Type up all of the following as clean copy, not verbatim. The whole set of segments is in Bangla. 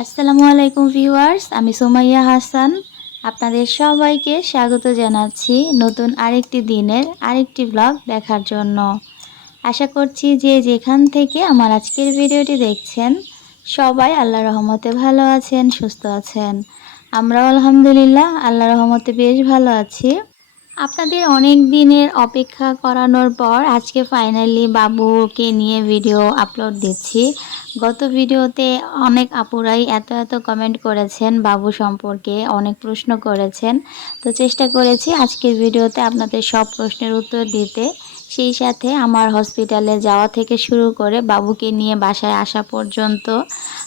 আসসালামু আলাইকুম ভিউয়ার্স, আমি সুমাইয়া হাসান। আপনাদের সবাইকে স্বাগত জানাচ্ছি নতুন আরেকটি দিনের আরেকটি ব্লগ দেখার জন্য। আশা করছি যে যেখান থেকে আমার আজকের ভিডিওটি দেখছেন সবাই আল্লাহর রহমতে ভালো আছেন, সুস্থ আছেন। আমরাও আলহামদুলিল্লাহ আল্লাহর রহমতে বেশ ভালো আছি। আপনাদের অনেক দিনের অপেক্ষা করানোর পর আজকে ফাইনালি বাবুকে নিয়ে ভিডিও আপলোড দিচ্ছি। গত ভিডিওতে অনেক আপুরাই এত কমেন্ট করেছেন, বাবু সম্পর্কে অনেক প্রশ্ন করেছেন। তো চেষ্টা করেছি আজকের ভিডিওতে আপনাদের সব প্রশ্নের উত্তর দিতে, সেই সাথে আমার হসপিটালে যাওয়া থেকে শুরু করে বাবুকে নিয়ে বাসায় আসা পর্যন্ত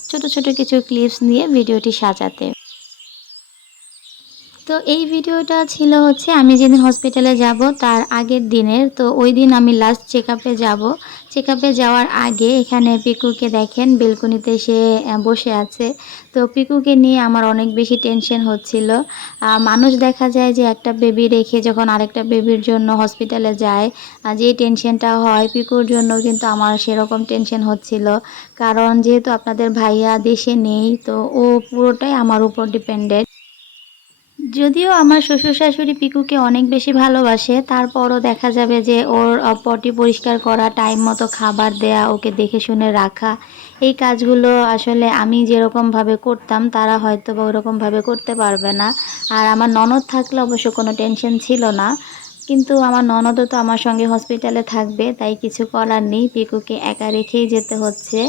ছোট ছোট কিছু ক্লিপস নিয়ে ভিডিওটি সাজাতে। তো এই ভিডিওটা ছিল হচ্ছে আমি যেদিন হসপিটালে যাব তার আগের দিনের। তো ওই দিন আমি লাস্ট চেকআপে যাব। চেকআপে যাওয়ার আগে এখানে পিকুকে দেখেন বেলকনিতে সে বসে আছে। তো পিকুকে নিয়ে আমার অনেক বেশি টেনশন হচ্ছিল। মানুষ দেখা যায় যে একটা বেবি রেখে যখন আরেকটা বেবির জন্য হসপিটালে যায়, যে টেনশনটা হয় পিকুর জন্য কিন্তু আমার সেরকম টেনশন হচ্ছিল। কারণ যেহেতু আপনাদের ভাইয়া দেশে নেই, তো ও পুরোটাই আমার উপর ডিপেন্ডেন্ট। যদিও আমার শ্বশুর শাশুড়ি পিকুকে অনেক বেশি ভালোবাসে, তারপরও দেখা যাবে যে ওর পটি পরিষ্কার করা, টাইম মতো খাবার দেয়া, ওকে দেখে শুনে রাখা, এই কাজগুলো আসলে আমি যেরকমভাবে করতাম তারা হয়তো বা ওরকমভাবে করতে পারবে না। আর আমার ননদ থাকলে অবশ্য কোনো টেনশন ছিল না, কিন্তু আমার ননদও তো আমার সঙ্গে হসপিটালে থাকবে, তাই কিছু করার নেই, পিকুকে একা রেখেই যেতে হচ্ছে।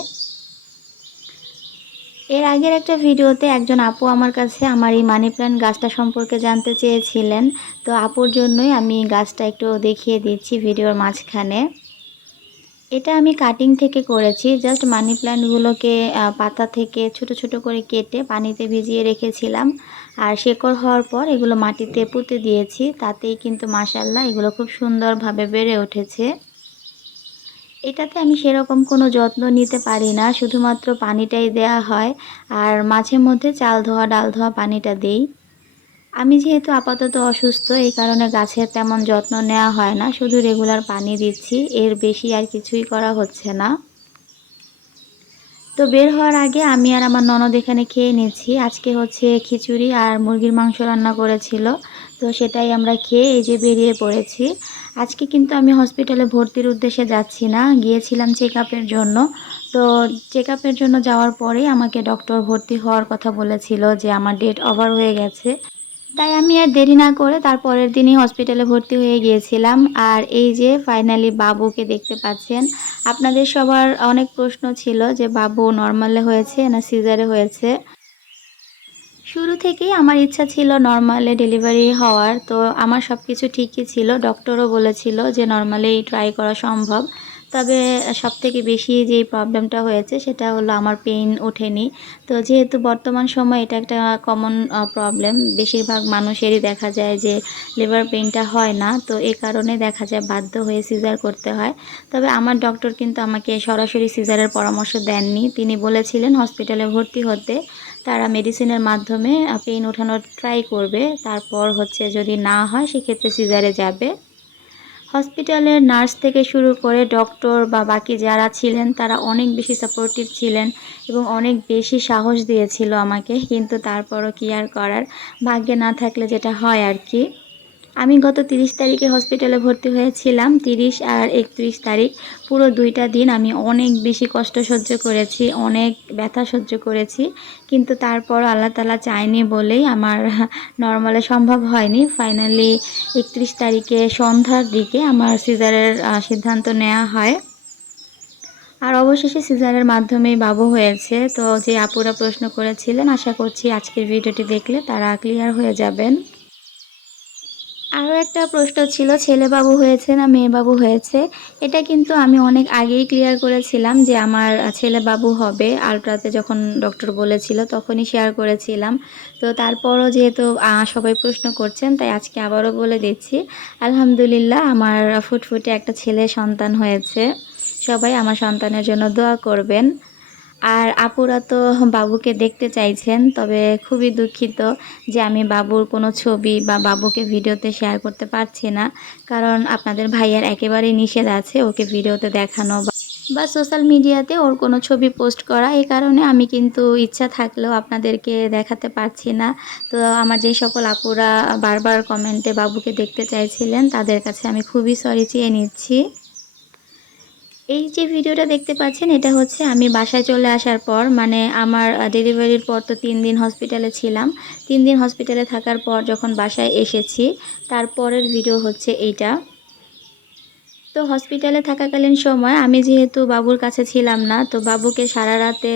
এর আগের একটা ভিডিওতে একজন আপু আমার কাছে আমার এই মানি প্ল্যান্ট গাছটা সম্পর্কে জানতে চেয়েছিলেন। তো আপুর জন্যই আমি গাছটা একটু দেখিয়ে দিচ্ছি ভিডিওর মাঝখানে। এটা আমি কাটিং থেকে করেছি, জাস্ট মানি প্ল্যান্টগুলোকে পাতা থেকে ছোট ছোট করে কেটে পানিতে ভিজিয়ে রেখেছিলাম। আর শেকড় হওয়ার পর এগুলো মাটিতে পুঁতে দিয়েছি, তাতেই কিন্তু মাশাআল্লাহ এগুলো খুব সুন্দরভাবে বেড়ে উঠেছে। এটাতে আমি সেরকম কোনো যত্ন নিতে পারি না, শুধুমাত্র পানিটাই দেয়া হয়। আর মাঝে মধ্যে চাল ধোয়া ডাল ধোয়া পানিটা দেই। আমি যেহেতু আপাতত অসুস্থ, এই কারণে গাছের তেমন যত্ন নেওয়া হয় না, শুধু রেগুলার পানি দিচ্ছি, এর বেশি আর কিছুই করা হচ্ছে না। তো বের হওয়ার আগে আমি আর আমার ননদ এখানে খেয়ে নিয়েছি। আজকে হচ্ছে খিচুড়ি আর মুরগির মাংস রান্না করেছিল, তো সেটাই আমরা খেয়ে এই যে বেরিয়ে পড়েছি। আজকে কিন্তু আমি হসপিটালে ভর্তির উদ্দেশ্যে যাচ্ছি না, গিয়েছিলাম চেক আপের জন্য। তো চেক আপের জন্য যাওয়ার পরেই আমাকে ডক্টর ভর্তি হওয়ার কথা বলেছিল যে আমার ডেট ওভার হয়ে গেছে। তাই আমি আর দেরি না করে তার পরের দিনই হসপিটালে ভর্তি হয়ে গিয়েছিলাম। আর এই যে ফাইনালি বাবুকে দেখতে পাচ্ছেন। আপনাদের সবার অনেক প্রশ্ন ছিল যে বাবু নর্মালে হয়েছে না সিজারে হয়েছে। শুরু থেকেই আমার ইচ্ছা ছিল নর্মালে ডেলিভারি হওয়ার, তো আমার সব কিছু ঠিকই ছিল। ডক্টরও বলেছিল যে নর্মালি ট্রাই করা সম্ভব। তবে সবথেকে বেশি যেই প্রবলেমটা হয়েছে সেটা হলো আমার পেইন ওঠেনি। তো যেহেতু বর্তমান সময়ে এটা একটা কমন প্রবলেম, বেশিরভাগ মানুষেরই দেখা যায় যে লিভার পেইনটা হয় না, তো এই কারণে দেখা যায় বাধ্য হয়ে সিজার করতে হয়। তবে আমার ডক্টর কিন্তু আমাকে সরাসরি সিজারের পরামর্শ দেননি, তিনি বলেছিলেন হসপিটালে ভর্তি হতে, তারা মেডিসিনের মাধ্যমে পেইন ওঠানোর ট্রাই করবে, তারপর হচ্ছে যদি না হয় সেক্ষেত্রে সিজারে যাবে। হসপিটালের নার্স থেকে শুরু করে ডক্টর বা বাকি যারা ছিলেন তারা অনেক বেশি সাপোর্টিভ ছিলেন এবং অনেক বেশি সাহস দিয়েছিল আমাকে, কিন্তু তারপরও কি আর করার, ভাগ্যে না থাকলে যেটা হয় আর কি। আমি গত 30 তারিখে হসপিটালে ভর্তি হয়েছিলাম। 30 আর 31 তারিখ পুরো 2টা দিন আমি অনেক বেশি কষ্ট সহ্য করেছি, অনেক ব্যথা সহ্য করেছি, কিন্তু তারপরও আল্লাহ তাআলা চায়নি বলেই আমার নরমালে সম্ভব হয়নি। ফাইনালি 31 তারিখে সন্ধ্যার দিকে আমার সিজারের সিদ্ধান্ত নেওয়া হয়। আর অবশেষে সিজারের মাধ্যমেই বাবু হয়েছে। তো যে আপুরা প্রশ্ন করেছিলেন, আশা করছি আজকের ভিডিওটি দেখলে তারা ক্লিয়ার হয়ে যাবেন। আরও একটা প্রশ্ন ছিল ছেলে বাবু হয়েছে না মেয়ে বাবু হয়েছে। এটা কিন্তু আমি অনেক আগেই ক্লিয়ার করেছিলাম যে আমার ছেলে বাবু হবে। আলট্রাতে যখন ডক্টর বলেছিল তখনই শেয়ার করেছিলাম। তো তারপরও যেহেতু সবাই প্রশ্ন করছেন, তাই আজকে আবারও বলে দিচ্ছি, আলহামদুলিল্লাহ আমার ফুটফুটে একটা ছেলে সন্তান হয়েছে। সবাই আমার সন্তানের জন্য দোয়া করবেন। আর আপুরা তো বাবুকে দেখতে চাইছেন, তবে খুবই দুঃখিত যে আমি বাবুর কোনো ছবি বা বাবুকে ভিডিওতে শেয়ার করতে পারছি না, কারণ আপনাদের ভাইয়ার একেবারেই নিষেধ আছে ওকে ভিডিওতে দেখানো। বা সোশ্যাল মিডিয়াতে ওর কোনো ছবি পোস্ট করা। এই কারণে আমি কিন্তু ইচ্ছা থাকলেও আপনাদেরকে দেখাতে পারছি না। তো আমার যে সকল আপুরা বারবার কমেন্টে বাবুকে দেখতে চাইছিলেন, তাদের কাছে আমি খুবই সরি চেয়ে নিচ্ছি। এই যে ভিডিওটা দেখতে পাচ্ছেন, এটা হচ্ছে আমি বাসায় চলে আসার পর, মানে আমার ডেলিভারির পর তো 3 দিন হসপিটালে ছিলাম। 3 দিন হসপিটালে থাকার পর যখন বাসায় এসেছি, তারপরের ভিডিও হচ্ছে এইটা। তো হসপিটালে থাকাকালীন সময় আমি যেহেতু বাবুর কাছে ছিলাম না, তো বাবুকে সারা রাতে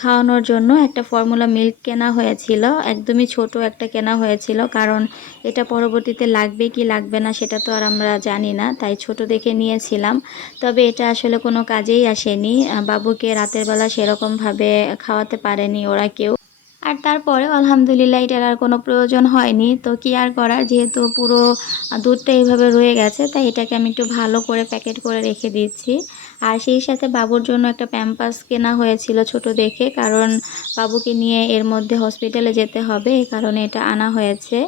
খাওয়ানোর জন্য একটা ফর্মুলা মিল্ক কেনা হয়েছিল। একদমই ছোট একটা কেনা হয়েছিল, কারণ এটা পরবর্তীতে লাগবে কি লাগবে না সেটা তো আর আমরা জানি না, তাই ছোট দেখে নিয়েছিলাম। তবে এটা আসলে কোনো কাজেই আসেনি। বাবুকে রাতের বেলা সেরকমভাবে খাওয়াতে পারেনি ওরা কেউ। আর তারপরেও আলহামদুলিল্লাহ এটার আর কোনো প্রয়োজন হয়নি। তো কি আর করার, যেহেতু পুরো দুধটা এইভাবে রয়ে গেছে, তাই এটাকে আমি একটু ভালো করে প্যাকেট করে রেখে দিচ্ছি। আর সেই সাথে বাবুর জন্য একটা প্যাম্পাস কেনা হয়েছিল ছোট দেখে, কারণ বাবুকে নিয়ে এর মধ্যে হসপিটালে যেতে হবে, এই কারণে এটা আনা হয়েছে।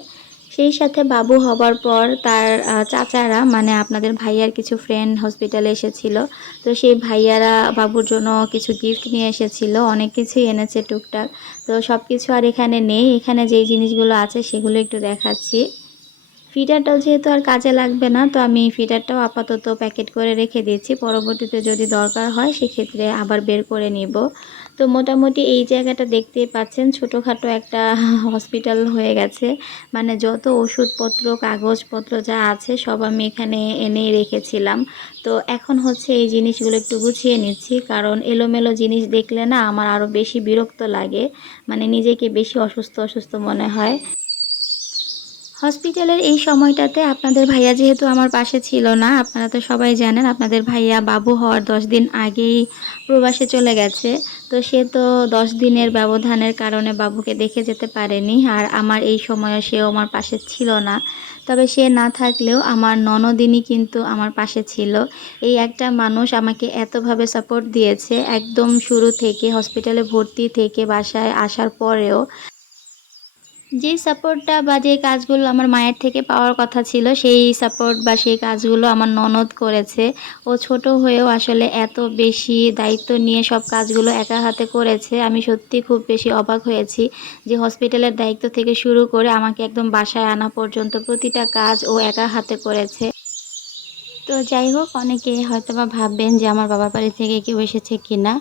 সেই সাথে বাবু হবার পর তার চাচারা, মানে আপনাদের ভাইয়ার কিছু ফ্রেন্ড হসপিটালে এসেছিল। তো সেই ভাইয়ারা বাবুর জন্য কিছু গিফট নিয়ে এসেছিল, অনেক কিছুই এনেছে টুকটাক। তো সব কিছু আর এখানে নেই, এখানে যেই জিনিসগুলো আছে সেগুলো একটু দেখাচ্ছি। ফিডারটাও যেহেতু আর কাজে লাগবে না, তো আমি ফিডারটাও আপাতত প্যাকেট করে রেখে দিচ্ছি। পরবর্তীতে যদি দরকার হয় সেক্ষেত্রে আবার বের করে নিব। তো মোটামুটি এই জায়গাটা দেখতেই পাচ্ছেন, ছোটোখাটো একটা হসপিটাল হয়ে গেছে। মানে যত ওষুধপত্র কাগজপত্র যা আছে সব আমি এখানে এনেই রেখেছিলাম। তো এখন হচ্ছে এই জিনিসগুলো একটু গুছিয়ে নিচ্ছি, কারণ এলোমেলো জিনিস দেখলে না আমার আরও বেশি বিরক্ত লাগে, মানে নিজেকে বেশি অসুস্থ অসুস্থ মনে হয়। হসপিটালের এই সময়টাতে আপনাদের ভাইয়া যেহেতু আমার পাশে ছিল না, আপনারা তো সবাই জানেন আপনাদের ভাইয়া বাবু হওয়ার 10 দিন আগেই প্রবাসে চলে গেছে। তো সে তো 10 দিনের ব্যবধানের কারণে বাবুকে দেখে যেতে পারেনি, আর আমার এই সময়ে সেও আমার পাশে ছিল না। তবে সে না থাকলেও আমার ননদিনী কিন্তু আমার পাশে ছিল। এই একটা মানুষ আমাকে এতভাবে সাপোর্ট দিয়েছে একদম শুরু থেকে, হসপিটালে ভর্তি থেকে বাসায় আসার পরেও। যে সাপোর্টটা বা যে কাজগুলো আমার মায়ের থেকে পাওয়ার কথা ছিল, সেই সাপোর্ট বা সেই কাজগুলো আমার ননদ করেছে। ও ছোট হয়েও আসলে এত বেশি দায়িত্ব নিয়ে সব কাজগুলো একা হাতে করেছে। আমি সত্যি খুব বেশি অবাক হয়েছি যে হসপিটালের দায়িত্ব থেকে শুরু করে আমাকে একদম বাসায় আনা পর্যন্ত প্রতিটা কাজ ও একা হাতে করেছে। তো যাই হোক, অনেকে হয়তোবা ভাববেন যে আমার বাবার বাড়ি থেকে কেউ এসেছে কিনা।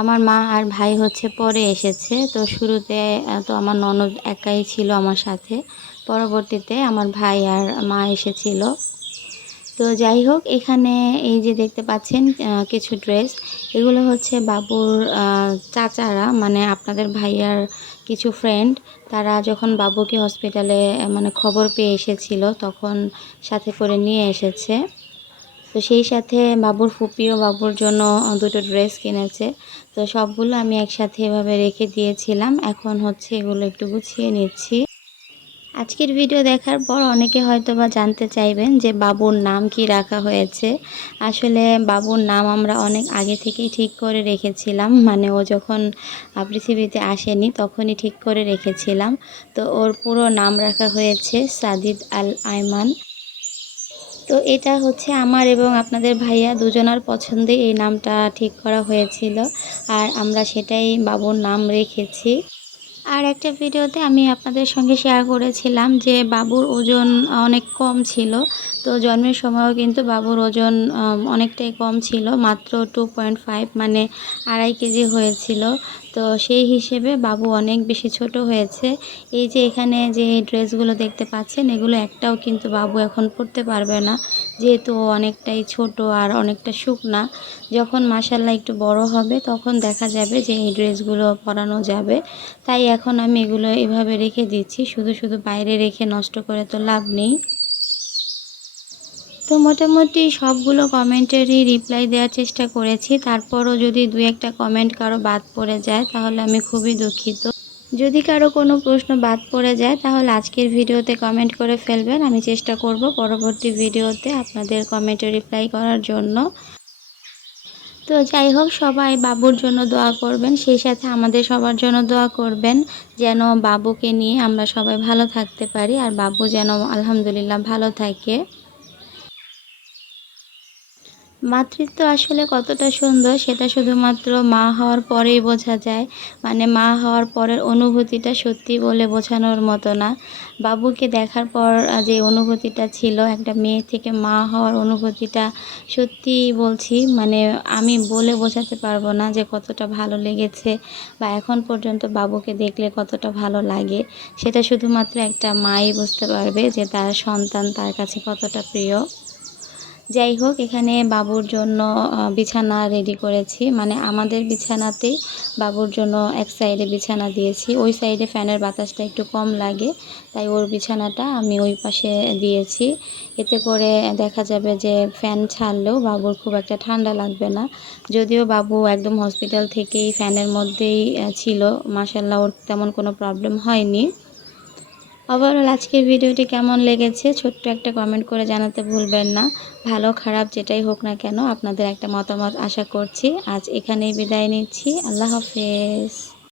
আমার মা আর ভাই হচ্ছে পরে এসেছে। তো শুরুতে তো আমার ননদ একাই ছিল আমার সাথে। পরবর্তীতে আমার ভাই আর মা এসেছিল। তো যাই হোক, এখানে এই যে দেখতে পাচ্ছেন কিছু ড্রেস, এগুলো হচ্ছে বাবুর চাচারা, মানে আপনাদের ভাইয়ার কিছু ফ্রেন্ড, তারা যখন বাবুকে হসপিটালে মানে খবর পেয়ে এসেছিল তখন সাথে করে নিয়ে এসেছে। তো সেই সাথে বাবুর ফুপিও বাবুর জন্য দুটো ড্রেস কিনেছে। তো সবগুলো আমি একসাথে এভাবে রেখে দিয়েছিলাম। এখন হচ্ছে এগুলো একটু গুছিয়ে নিচ্ছি। আজকের ভিডিও দেখার পর অনেকে হয়তোবা জানতে চাইবেন যে বাবুর নাম কি রাখা হয়েছে। আসলে বাবুর নাম আমরা অনেক আগে থেকেই ঠিক করে রেখেছিলাম, মানে ও যখন পৃথিবীতে আসেনি তখনই ঠিক করে রেখেছিলাম। তো ওর পুরো নাম রাখা হয়েছে সাজিদ আল আয়মান। তো এটা হচ্ছে আমার এবং আপনাদের ভাইয়া দুজনার পছন্দে এই নামটা ঠিক করা হয়েছিল, আর আমরা সেটাই বাবুর নাম রেখেছি। আর একটা ভিডিওতে আমি আপনাদের সঙ্গে শেয়ার করেছিলাম যে বাবুর ওজন অনেক কম ছিল। তো জন্মের সময়ও কিন্তু বাবুর ওজন অনেকটাই কম ছিল, মাত্র 2.5, মানে 2.5 কেজি হয়েছিল। তো সেই হিসেবে বাবু অনেক বেশি ছোট হয়েছে। এই যে এখানে যে ড্রেসগুলো দেখতে পাচ্ছেন, এগুলো একটাও কিন্তু বাবু এখন পরতে পারবে না, যেহেতু ও অনেকটাই ছোট আর অনেকটা শুকনা। যখন মাশাআল্লাহ একটু বড় হবে তখন দেখা যাবে যে এই ড্রেসগুলো পরানো যাবে। তাই এখন আমি এগুলো এভাবে রেখে দিচ্ছি, শুধু শুধু বাইরে রেখে নষ্ট করে তো লাভ নেই। তো মোটামুটি সবগুলো কমেন্টেরই রিপ্লাই দেওয়ার চেষ্টা করেছি। তারপরও যদি দু একটা কমেন্ট কারো বাদ পড়ে যায় তাহলে আমি খুবই দুঃখিত। যদি কারো কোনো প্রশ্ন বাদ পড়ে যায় তাহলে আজকের ভিডিওতে কমেন্ট করে ফেলবেন, আমি চেষ্টা করব পরবর্তী ভিডিওতে আপনাদের কমেন্টে রিপ্লাই করার জন্য। তো যাই হোক, সবাই বাবুর জন্য দোয়া করবেন, সেই সাথে আমাদের সবার জন্য দোয়া করবেন যেন বাবুকে নিয়ে আমরা সবাই ভালো থাকতে পারি, আর বাবু যেন আলহামদুলিল্লাহ ভালো থাকে। মাতৃত্ব আসলে কতটা সুন্দর সেটা শুধুমাত্র মা হওয়ার পরেই বোঝা যায়। মানে মা হওয়ার পরের অনুভূতিটা সত্যি বলে বোঝানোর মতো না। বাবুকে দেখার পর যে অনুভূতিটা ছিল, একটা মেয়ে থেকে মা হওয়ার অনুভূতিটা, সত্যিই বলছি মানে আমি বলে বোঝাতে পারবো না যে কতটা ভালো লেগেছে বা এখন পর্যন্ত বাবুকে দেখলে কতটা ভালো লাগে। সেটা শুধুমাত্র একটা মাই বুঝতে পারবে যে তার সন্তান তার কাছে কতটা প্রিয়। যাই হোক, এখানে বাবুর জন্য বিছানা রেডি করেছি। মানে আমাদের বিছানাতেই বাবুর জন্য এক সাইডে বিছানা দিয়েছি। ওই সাইডে ফ্যানের বাতাসটা একটু কম লাগে, তাই ওর বিছানাটা আমি ওই পাশে দিয়েছি। এতে করে দেখা যাবে যে ফ্যান ছাড়লেও বাবুর খুব একটা ঠান্ডা লাগবে না। যদিও বাবু একদম হসপিটাল থেকেই ফ্যানের মধ্যেই ছিল, মাশাআল্লাহ ওর তেমন কোনো প্রবলেম হয়নি। ওভারঅল আজকের ভিডিওটি কেমন লেগেছে ছোট্ট একটা কমেন্ট করে জানাতে ভুলবেন না। ভালো খারাপ যেটাই হোক না কেন আপনাদের একটা মতামত আশা করছি। আজ এখানেই বিদায় নিচ্ছি। আল্লাহ হাফেজ।